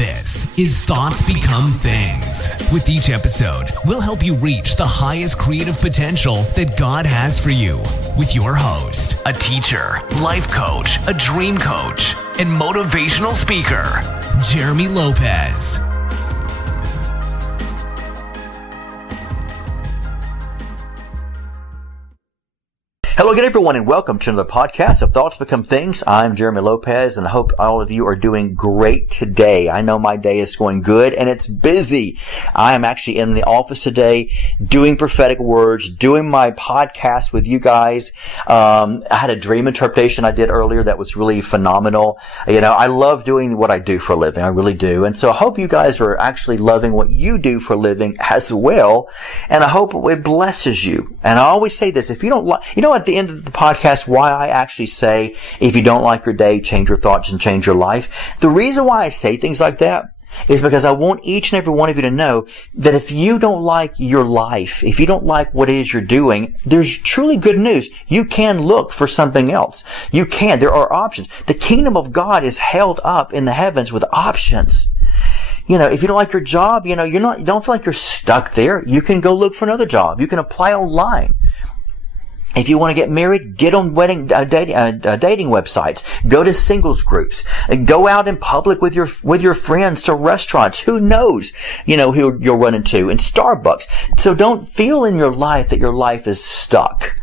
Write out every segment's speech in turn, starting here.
This is Thoughts Become Things. With each episode, we'll help you reach the highest creative potential that God has for you. With your host, a teacher, life coach, a dream coach, and motivational speaker, Jeremy Lopez. Hello again, everyone, and welcome to another podcast of Thoughts Become Things. I'm Jeremy Lopez, and I hope all of you are doing great today. I know my day is going good, and it's busy. I am actually in the office today doing prophetic words, doing my podcast with you guys. I had a dream interpretation I did earlier that was really phenomenal. You know, I love doing what I do for a living. I really do. And so I hope you guys are actually loving what you do for a living as well, and I hope it blesses you. And I always say this, if you don't like, at the end of the podcast, why I actually say, if you don't like your day, change your thoughts and change your life. The reason why I say things like that is because I want each and every one of you to know that if you don't like your life, if you don't like what it is you're doing, there's truly good news. You can look for something else. You can. There are options. The kingdom of God is held up in the heavens with options. You know, if you don't like your job, you don't feel like you're stuck there. You can go look for another job. You can apply online. If you want to get married, get on dating websites. Go to singles groups. Go out in public with your friends to restaurants. Who knows, who you'll run into in Starbucks. So don't feel in your life that your life is stuck.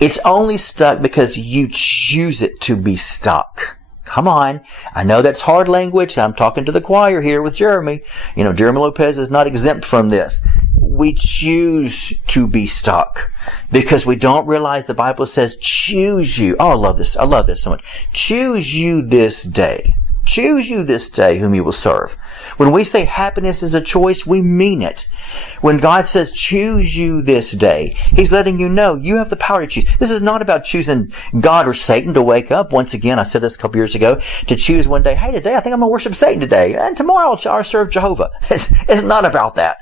It's only stuck because you choose it to be stuck. Come on. I know that's hard language. I'm talking to the choir here with Jeremy. Jeremy Lopez is not exempt from this. We choose to be stuck because we don't realize the Bible says, choose you. Oh, I love this. I love this so much. Choose you this day. Choose you this day whom you will serve. When we say happiness is a choice, we mean it. When God says choose you this day, He's letting you know you have the power to choose. This is not about choosing God or Satan to wake up. Once again, I said this a couple years ago, to choose one day, hey, today I think I'm going to worship Satan today, and tomorrow I'll serve Jehovah. It's not about that.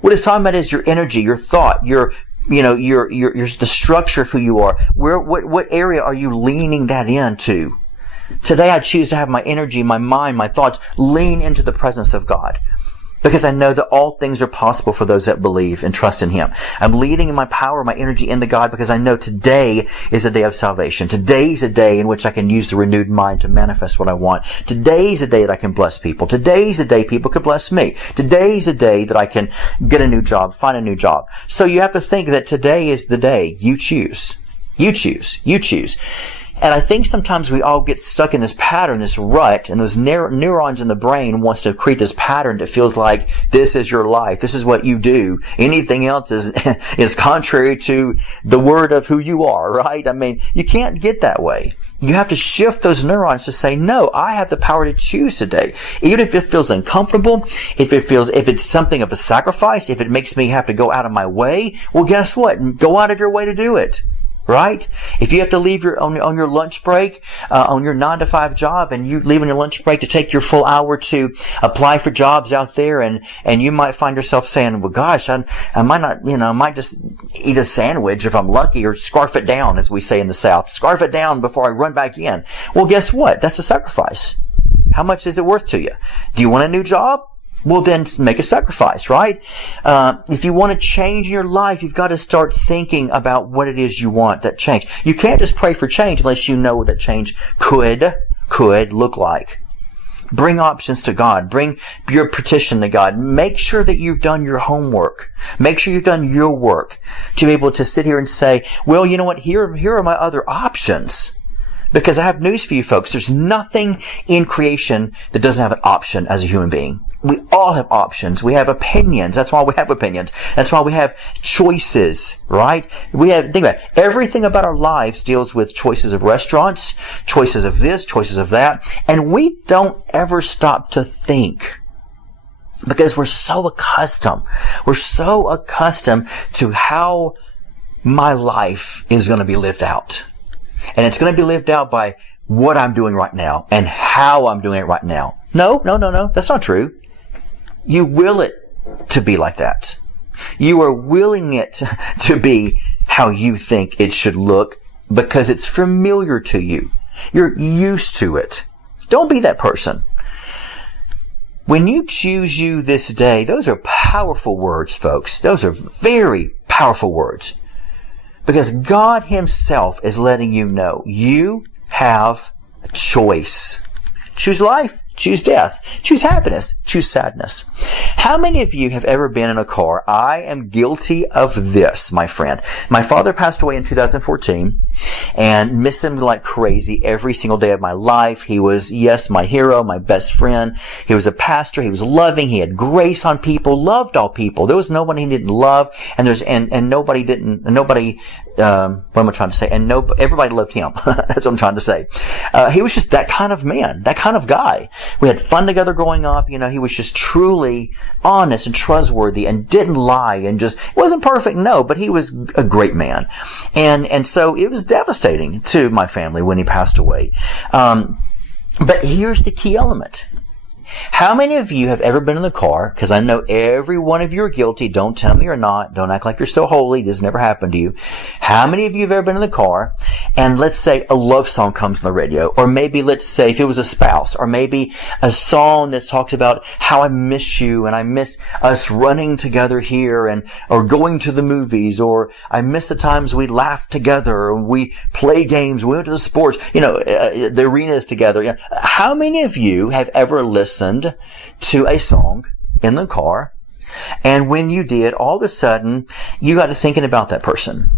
What it's talking about is your energy, your thought, your the structure of who you are. What area are you leaning that into? Today I choose to have my energy, my mind, my thoughts lean into the presence of God. Because I know that all things are possible for those that believe and trust in Him. I'm leading in my power, my energy into God because I know today is a day of salvation. Today's a day in which I can use the renewed mind to manifest what I want. Today's a day that I can bless people. Today's a day people could bless me. Today's a day that I can get a new job, find a new job. So you have to think that today is the day you choose. You choose. You choose. And I think sometimes we all get stuck in this pattern, this rut, and those neurons in the brain wants to create this pattern that feels like this is your life. This is what you do. Anything else is contrary to the word of who you are, right? I mean, you can't get that way. You have to shift those neurons to say, no, I have the power to choose today. Even if it feels uncomfortable, if it's something of a sacrifice, if it makes me have to go out of my way, well, guess what? Go out of your way to do it. Right? If you have to leave on your lunch break, on your 9-to-5 job, and you leave on your lunch break to take your full hour to apply for jobs out there, and you might find yourself saying, well, gosh, I might not, I might just eat a sandwich if I'm lucky, or scarf it down, as we say in the South. Scarf it down before I run back in. Well, guess what? That's a sacrifice. How much is it worth to you? Do you want a new job? Well, then make a sacrifice, right? If you want to change your life, you've got to start thinking about what it is you want, that change. You can't just pray for change unless you know what that change could look like. Bring options to God. Bring your petition to God. Make sure that you've done your homework. Make sure you've done your work to be able to sit here and say, well, you know what? Here are my other options. Because I have news for you folks. There's nothing in creation that doesn't have an option as a human being. We all have options. We have opinions. That's why we have opinions. That's why we have choices, right? Think about it. Everything about our lives deals with choices of restaurants, choices of this, choices of that. And we don't ever stop to think. Because we're so accustomed to how my life is going to be lived out. And it's going to be lived out by what I'm doing right now and how I'm doing it right now. No. That's not true. You will it to be like that. You are willing it to be how you think it should look because it's familiar to you. You're used to it. Don't be that person. When you choose you this day, those are powerful words, folks. Those are very powerful words. Because God Himself is letting you know you have a choice. Choose life. Choose death. Choose happiness. Choose sadness. How many of you have ever been in a car? I am guilty of this, my friend. My father passed away in 2014 and miss him like crazy every single day of my life. He was, yes, my hero, my best friend. He was a pastor. He was loving. He had grace on people, loved all people. There was no one he didn't love, and nobody didn't, what am I trying to say? Everybody loved him. That's what I'm trying to say. He was just that kind of man, that kind of guy. We had fun together growing up. He was just truly honest and trustworthy and didn't lie and just wasn't perfect, no, but he was a great man. And so it was devastating to my family when he passed away. But here's the key element. How many of you have ever been in the car? Because I know every one of you are guilty. Don't tell me you're not. Don't act like you're so holy. This never happened to you. How many of you have ever been in the car and let's say a love song comes on the radio, or maybe let's say if it was a spouse, or maybe a song that talks about how I miss you and I miss us running together here or going to the movies, or I miss the times we laughed together and we played games, we went to the sports, the arenas together. How many of you have ever listened to a song in the car, and when you did, all of a sudden you got to thinking about that person.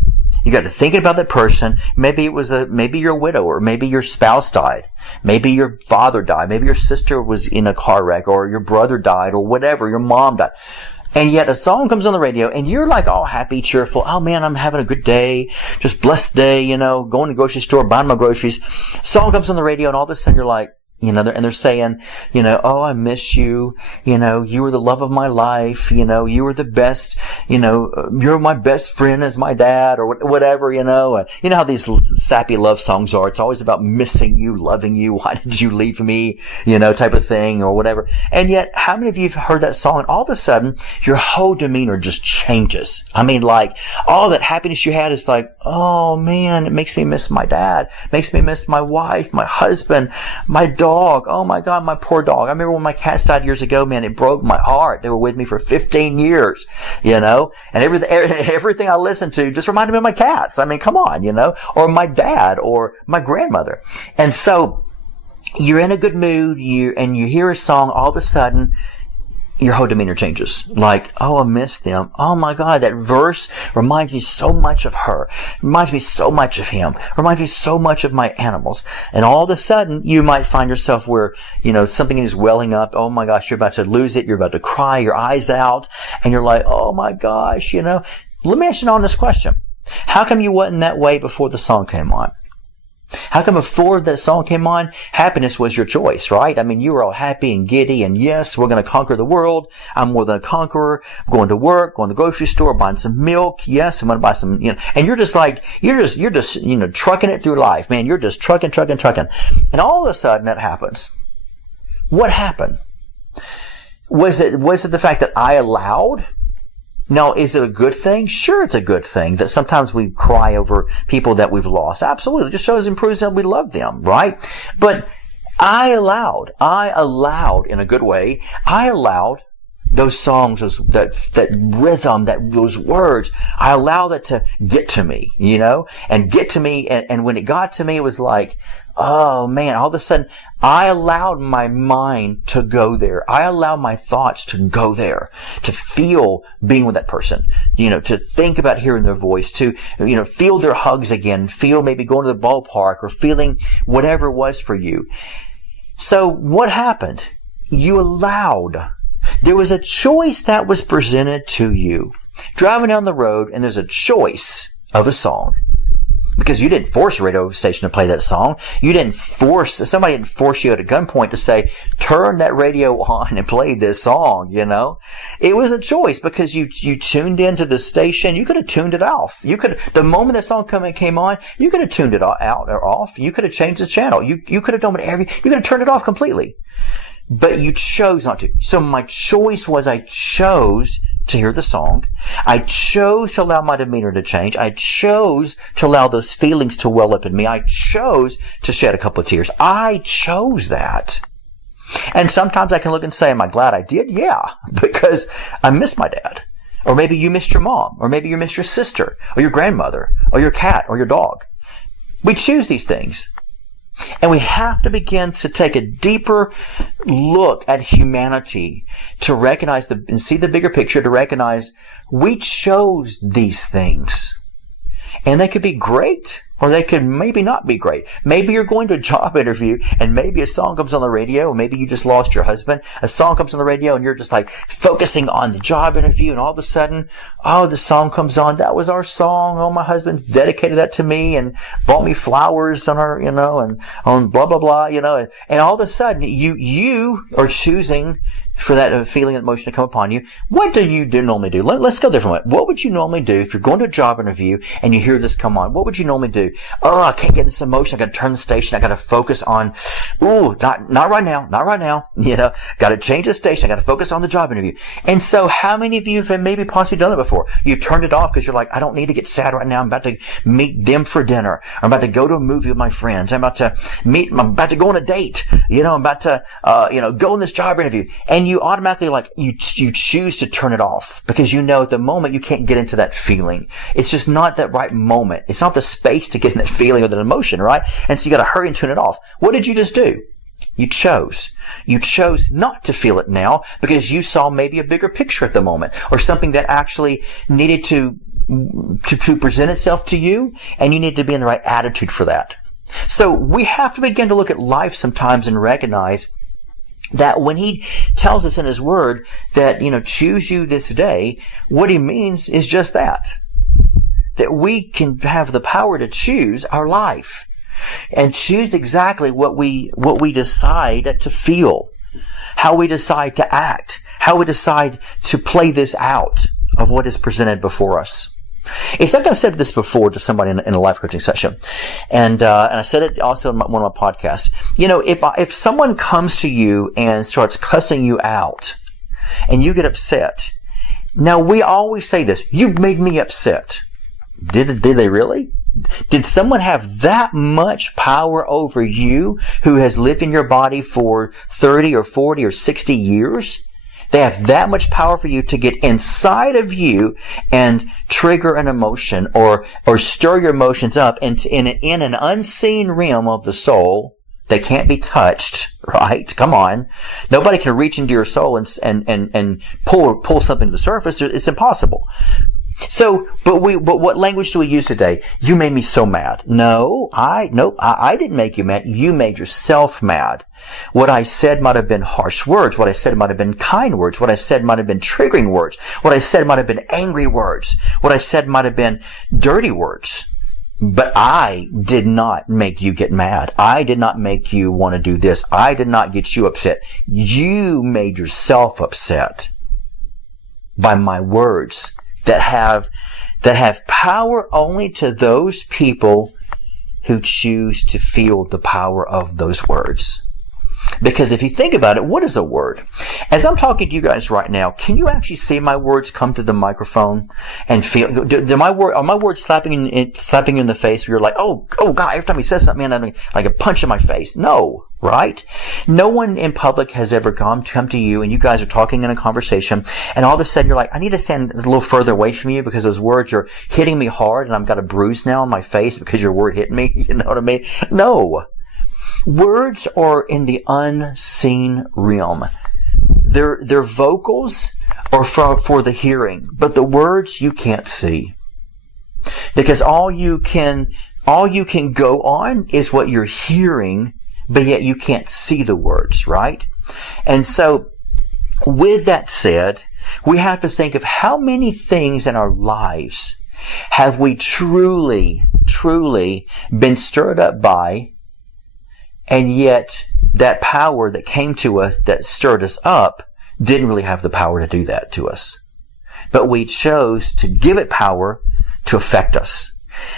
You got to thinking about that person. Maybe maybe you're a widow, or maybe your spouse died. Maybe your father died. Maybe your sister was in a car wreck, or your brother died, or whatever. Your mom died. And yet a song comes on the radio and you're like all happy, cheerful. Oh man, I'm having a good day. Just blessed day, going to the grocery store, buying my groceries. Song comes on the radio and all of a sudden you're like, and they're saying, oh, I miss you. You were the love of my life. You were the best. You're my best friend as my dad, or whatever. You know how these sappy love songs are. It's always about missing you, loving you. Why did you leave me? Type of thing, or whatever. And yet, how many of you have heard that song and all of a sudden your whole demeanor just changes? I mean, like all that happiness you had is like, oh man, it makes me miss my dad. Makes me miss my wife, my husband, my dog. Oh my God, my poor dog. I remember when my cats died years ago, man, it broke my heart. They were with me for 15 years, and everything I listened to just reminded me of my cats. I mean, come on, or my dad or my grandmother. And so you're in a good mood, and you hear a song, all of a sudden, your whole demeanor changes. Like, oh, I miss them. Oh my God, that verse reminds me so much of her. Reminds me so much of him. Reminds me so much of my animals. And all of a sudden, you might find yourself where, something is welling up. Oh my gosh, you're about to lose it. You're about to cry your eyes out. And you're like, oh my gosh, Let me ask you an honest question. How come you wasn't that way before the song came on? How come before that song came on, happiness was your choice, right? I mean, you were all happy and giddy and yes, we're going to conquer the world. I'm more than a conqueror. I'm going to work, going to the grocery store, buying some milk. Yes, I'm going to buy some, and you're just trucking it through life, man. You're just trucking. And all of a sudden that happens. What happened? Was it the fact that I allowed? Now, is it a good thing? Sure, it's a good thing that sometimes we cry over people that we've lost. Absolutely. It just shows and proves that we love them, right? But I allowed in a good way, I allowed those songs, that rhythm, those words, I allow that to get to me, and get to me. And when it got to me, it was like, oh man, all of a sudden I allowed my mind to go there. I allowed my thoughts to go there, to feel being with that person, to think about hearing their voice, to, feel their hugs again, feel maybe going to the ballpark or feeling whatever it was for you. So what happened? You allowed. There was a choice that was presented to you. Driving down the road and there's a choice of a song. Because you didn't force a radio station to play that song. Somebody didn't force you at a gunpoint to say, turn that radio on and play this song, It was a choice because you tuned into the station. You could have tuned it off. The moment that song came on, you could have tuned it out or off. You could have changed the channel. You could have done whatever. You could have turned it off completely. But you chose not to. So my choice was I chose to hear the song. I chose to allow my demeanor to change. I chose to allow those feelings to well up in me. I chose to shed a couple of tears. I chose that. And sometimes I can look and say, am I glad I did? Yeah, because I miss my dad. Or maybe you missed your mom, or maybe you missed your sister, or your grandmother, or your cat, or your dog. We choose these things. And we have to begin to take a deeper look at humanity to recognize and see the bigger picture, to recognize we chose these things. And they could be great, or they could maybe not be great. Maybe you're going to a job interview and maybe a song comes on the radio, or maybe you just lost your husband. A song comes on the radio and you're just like focusing on the job interview, and all of a sudden, oh, the song comes on. That was our song. Oh, my husband dedicated that to me and bought me flowers on our, and on blah, blah, blah, and all of a sudden you are choosing for that feeling and emotion to come upon you. What do you normally do? Let's go different way. What would you normally do if you're going to a job interview and you hear this come on? What would you normally do? Oh, I can't get this emotion. I got to turn the station. I got to focus on, not right now. Got to change the station. I got to focus on the job interview. And so how many of you have maybe possibly done it before? You've turned it off because you're like, I don't need to get sad right now. I'm about to meet them for dinner. I'm about to go to a movie with my friends. I'm about to go on a date. I'm about to, go on this job interview. And you automatically you choose to turn it off because at the moment you can't get into that feeling. It's just not that right moment. It's not the space to get in that feeling or that emotion, right? And so you got to hurry and turn it off. What did you just do? You chose. You chose not to feel it now because you saw maybe a bigger picture at the moment, or something that actually needed to present itself to you, and you need to be in the right attitude for that. So we have to begin to look at life sometimes and recognize that when he tells us in his word that, choose you this day, what he means is just that we can have the power to choose our life and choose exactly what we decide to feel, how we decide to act, how we decide to play this out of what is presented before us. It's like I've said this before to somebody in a life coaching session, and I said it also in one of my podcasts. If someone comes to you and starts cussing you out, and you get upset, now we always say this: "You've made me upset." Did they really? Did someone have that much power over you who has lived in your body for 30 or 40 or 60 years? They have that much power for you to get inside of you and trigger an emotion or stir your emotions up in an unseen realm of the soul that can't be touched, right? Come on. Nobody can reach into your soul and pull something to the surface. It's impossible. So, but what language do we use today? You made me so mad. No, I didn't make you mad. You made yourself mad. What I said might have been harsh words. What I said might have been kind words. What I said might have been triggering words. What I said might have been angry words. What I said might have been dirty words. But I did not make you get mad. I did not make you want to do this. I did not get you upset. You made yourself upset by my words that have power only to those people who choose to feel the power of those words. Because if you think about it, what is a word? As I'm talking to you guys right now, can you actually see my words come through the microphone and feel? Are my words slapping you in the face? Where you're like, oh God! Every time he says something, man, like a punch in my face. No, right? No one in public has ever come to you, and you guys are talking in a conversation, and all of a sudden you're like, I need to stand a little further away from you because those words are hitting me hard, and I've got a bruise now on my face because your word hit me. You know what I mean? No. Words are in the unseen realm. They're vocals or for the hearing, but the words you can't see. Because all you can go on is what you're hearing, but yet you can't see the words, right? And so, with that said, we have to think of how many things in our lives have we truly been stirred up by, and yet that power that came to us that stirred us up didn't really have the power to do that to us. But we chose to give it power to affect us.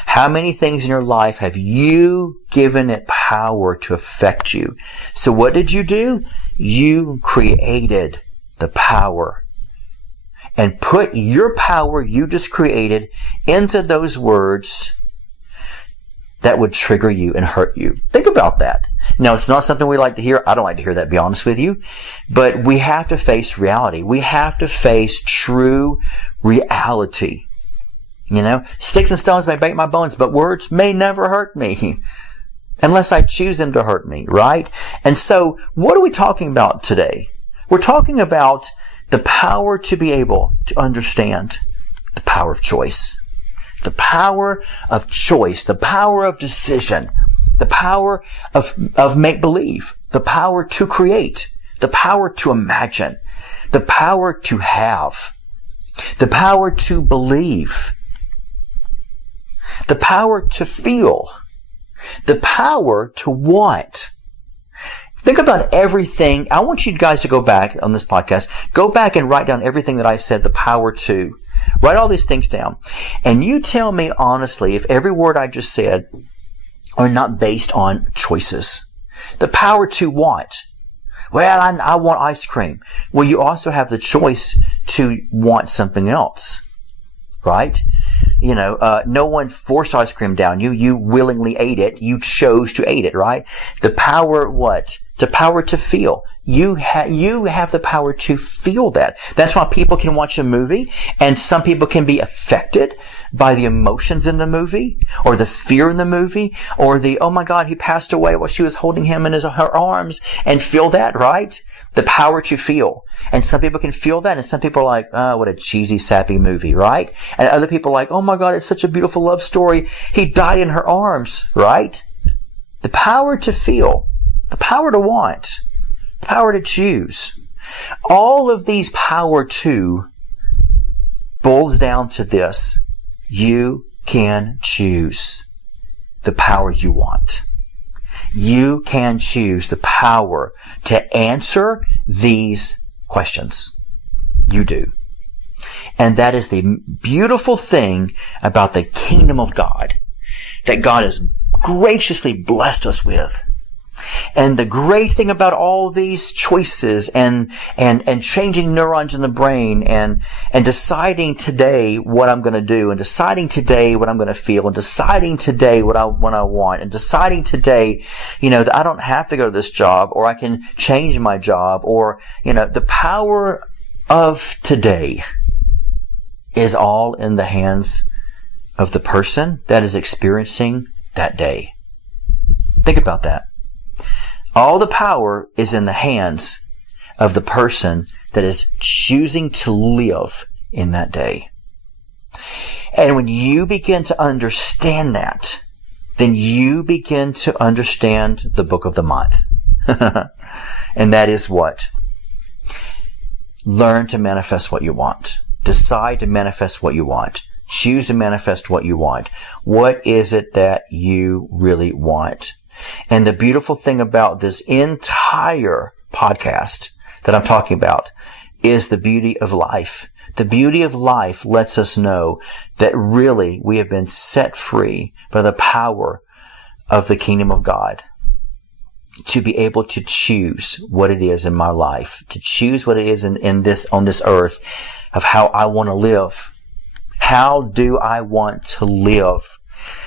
How many things in your life have you given it power to affect you? So what did you do? You created the power and put your power you just created into those words that would trigger you and hurt you. Think about that. Now, it's not something we like to hear. I don't like to hear that, to be honest with you. But we have to face reality. We have to face true reality. You know, sticks and stones may break my bones, but words may never hurt me unless I choose them to hurt me, right? And so, what are we talking about today? We're talking about the power to be able to understand the power of choice. The power of choice, the power of decision, the power of make-believe, the power to create, the power to imagine, the power to have, the power to believe, the power to feel, the power to want. Think about everything. I want you guys to go back on this podcast, go back and write down everything that I said, the power to. Write all these things down. And you tell me honestly if every word I just said are not based on choices. The power to want. Well, I want ice cream. Well, you also have the choice to want something else. Right? You know, no one forced ice cream down you. You willingly ate it. You chose to eat it, right? The power, what? The power to feel. You have the power to feel that. That's why people can watch a movie, and some people can be affected by the emotions in the movie, or the fear in the movie, or the, oh my God, he passed away while she was holding him in her arms, and feel that, right? The power to feel. And some people can feel that, and some people are like, oh, what a cheesy, sappy movie, right? And other people are like, oh my God, it's such a beautiful love story. He died in her arms, right? The power to feel. The power to want, the power to choose. All of these power to boils down to this. You can choose the power you want. You can choose the power to answer these questions. You do. And that is the beautiful thing about the kingdom of God, that God has graciously blessed us with. And the great thing about all these choices and changing neurons in the brain and deciding today what I'm going to do, and deciding today what I'm going to feel, and deciding today what I want, and deciding today, you know, that I don't have to go to this job, or I can change my job, or, you know, the power of today is all in the hands of the person that is experiencing that day. Think about that. All the power is in the hands of the person that is choosing to live in that day. And when you begin to understand that, then you begin to understand the book of the month. And that is what? Learn to manifest what you want. Decide to manifest what you want. Choose to manifest what you want. What is it that you really want? And the beautiful thing about this entire podcast that I'm talking about is the beauty of life. The beauty of life lets us know that really we have been set free by the power of the kingdom of God to be able to choose what it is in my life, to choose what it is on this earth of how I want to live. How do I want to live?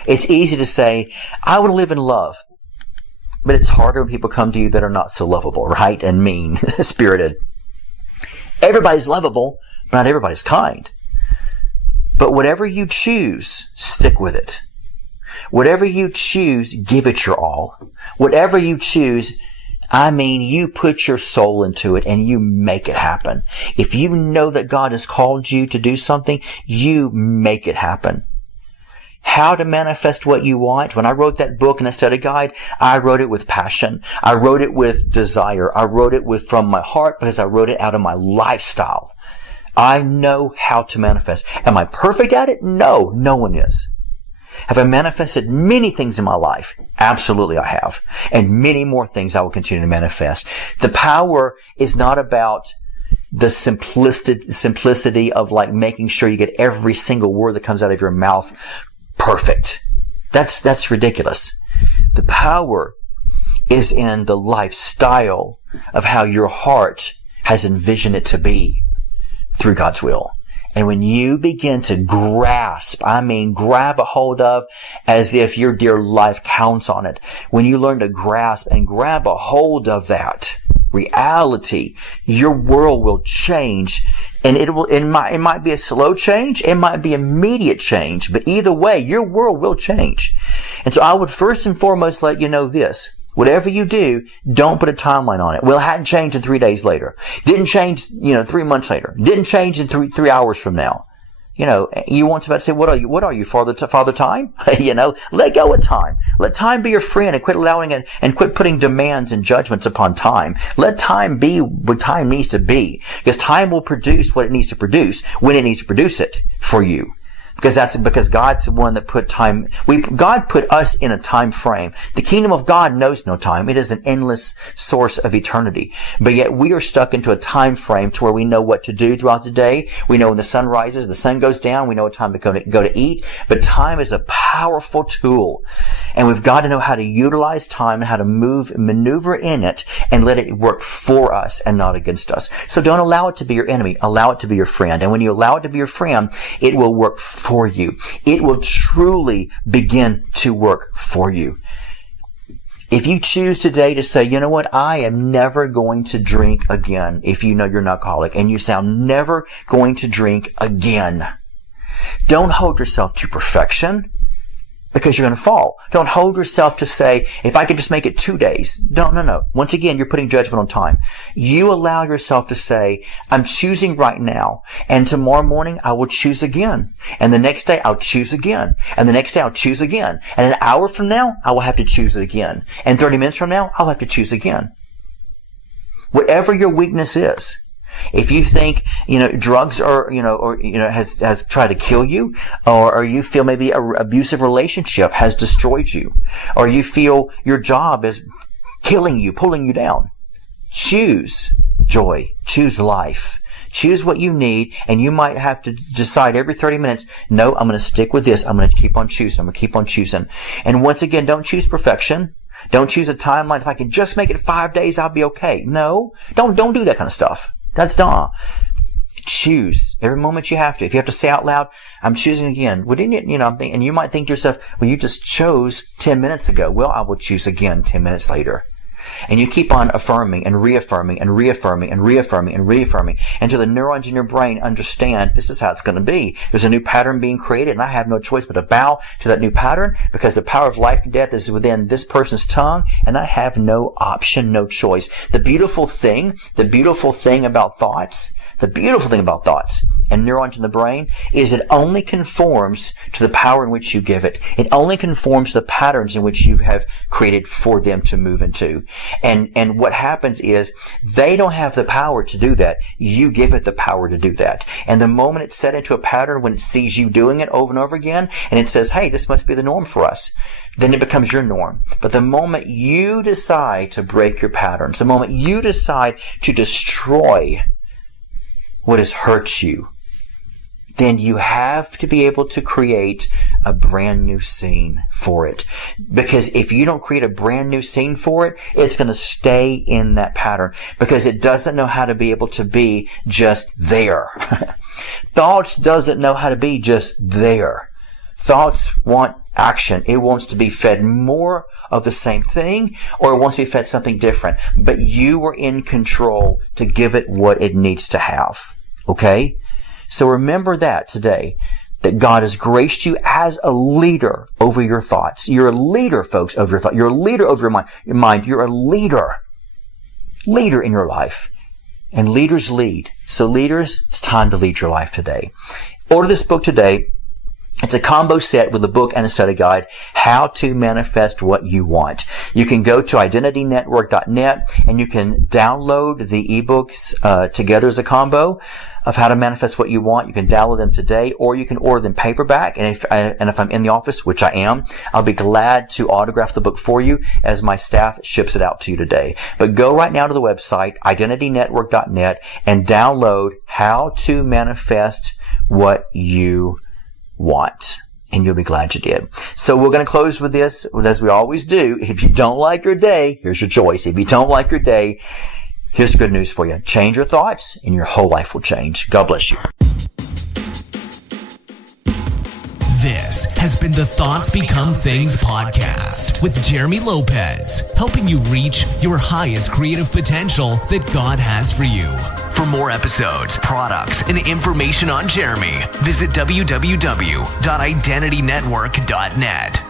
It's easy to say, I want to live in love. But it's harder when people come to you that are not so lovable, right? And mean-spirited. Everybody's lovable, but not everybody's kind. But whatever you choose, stick with it. Whatever you choose, give it your all. Whatever you choose, you put your soul into it and you make it happen. If you know that God has called you to do something, you make it happen. How to manifest what you want. When I wrote that book and that study guide, I wrote it with passion. I wrote it with desire. I wrote it from my heart because I wrote it out of my lifestyle. I know how to manifest. Am I perfect at it? No, no one is. Have I manifested many things in my life? Absolutely I have. And many more things I will continue to manifest. The power is not about the simplicity of like making sure you get every single word that comes out of your mouth perfect. That's ridiculous. The power is in the lifestyle of how your heart has envisioned it to be through God's will. And when you begin to grasp, grab a hold of as if your dear life counts on it. When you learn to grasp and grab a hold of that reality, your world will change. And it might be a slow change. It might be immediate change. But either way, your world will change. And so I would first and foremost let you know this. Whatever you do, don't put a timeline on it. Well, it hadn't changed in 3 days later. Didn't change, 3 months later. Didn't change in three hours from now. You want somebody to say, what are you, Father Time? Let go of time. Let time be your friend and quit allowing it and quit putting demands and judgments upon time. Let time be what time needs to be. Because time will produce what it needs to produce when it needs to produce it for you. Because God's the one that put time. God put us in a time frame. The kingdom of God knows no time. It is an endless source of eternity. But yet we are stuck into a time frame to where we know what to do throughout the day. We know when the sun rises, the sun goes down. We know what time to go to eat. But time is a powerful tool. And we've got to know how to utilize time and how to maneuver in it and let it work for us and not against us. So don't allow it to be your enemy. Allow it to be your friend. And when you allow it to be your friend, it will work for you. It will truly begin to work for you. If you choose today to say, you know what, I am never going to drink again, if you know you're an alcoholic, and you say, I'm never going to drink again. Don't hold yourself to perfection, because you're going to fall. Don't hold yourself to say, if I could just make it 2 days. No. Once again, you're putting judgment on time. You allow yourself to say, I'm choosing right now, and tomorrow morning I will choose again. And the next day I'll choose again. And the next day I'll choose again. And an hour from now, I will have to choose it again. And 30 minutes from now, I'll have to choose again. Whatever your weakness is. If you think, drugs has tried to kill you, or you feel maybe an abusive relationship has destroyed you, or you feel your job is killing you, pulling you down, choose joy, choose life, choose what you need, and you might have to decide every 30 minutes, no, I'm going to stick with this, I'm going to keep on choosing. And once again, don't choose perfection. Don't choose a timeline. If I can just make it 5 days, I'll be okay. No, don't do that kind of stuff. That's dumb. Choose every moment you have to. If you have to say out loud, I'm choosing again. Well, didn't you, and you might think to yourself, well, you just chose 10 minutes ago. Well, I will choose again 10 minutes later. And you keep on affirming and reaffirming and reaffirming and reaffirming and reaffirming until the neurons in your brain understand this is how it's going to be. There's a new pattern being created, and I have no choice but to bow to that new pattern because the power of life and death is within this person's tongue, and I have no option, no choice. The beautiful thing about thoughts and neurons in the brain is it only conforms to the power in which you give it. It only conforms to the patterns in which you have created for them to move into. And what happens is they don't have the power to do that. You give it the power to do that. And the moment it's set into a pattern, when it sees you doing it over and over again, and it says, hey, this must be the norm for us, then it becomes your norm. But the moment you decide to break your patterns, the moment you decide to destroy what has hurt you, then you have to be able to create a brand new scene for it. Because if you don't create a brand new scene for it, it's going to stay in that pattern because it doesn't know how to be able to be just there. Thoughts doesn't know how to be just there. Thoughts want action. It wants to be fed more of the same thing, or it wants to be fed something different. But you are in control to give it what it needs to have. Okay? So remember that today, that God has graced you as a leader over your thoughts. You're a leader, folks, over your thoughts. You're a leader over your mind. You're a leader in your life. And leaders lead. So leaders, it's time to lead your life today. Order this book today. It's a combo set with a book and a study guide, How to Manifest What You Want. You can go to identitynetwork.net and you can download the ebooks together as a combo of How to Manifest What You Want. You can download them today, or you can order them paperback. And if I'm in the office, which I am, I'll be glad to autograph the book for you as my staff ships it out to you today. But go right now to the website, identitynetwork.net, and download How to Manifest What You Want. And you'll be glad you did. So we're going to close with this, as we always do. If you don't like your day, here's your choice. If you don't like your day, here's good news for you. Change your thoughts and your whole life will change. God bless you. This has been the Thoughts Become Things podcast with Jeremy Lopez, helping you reach your highest creative potential that God has for you. For more episodes, products, and information on Jeremy, visit www.identitynetwork.net.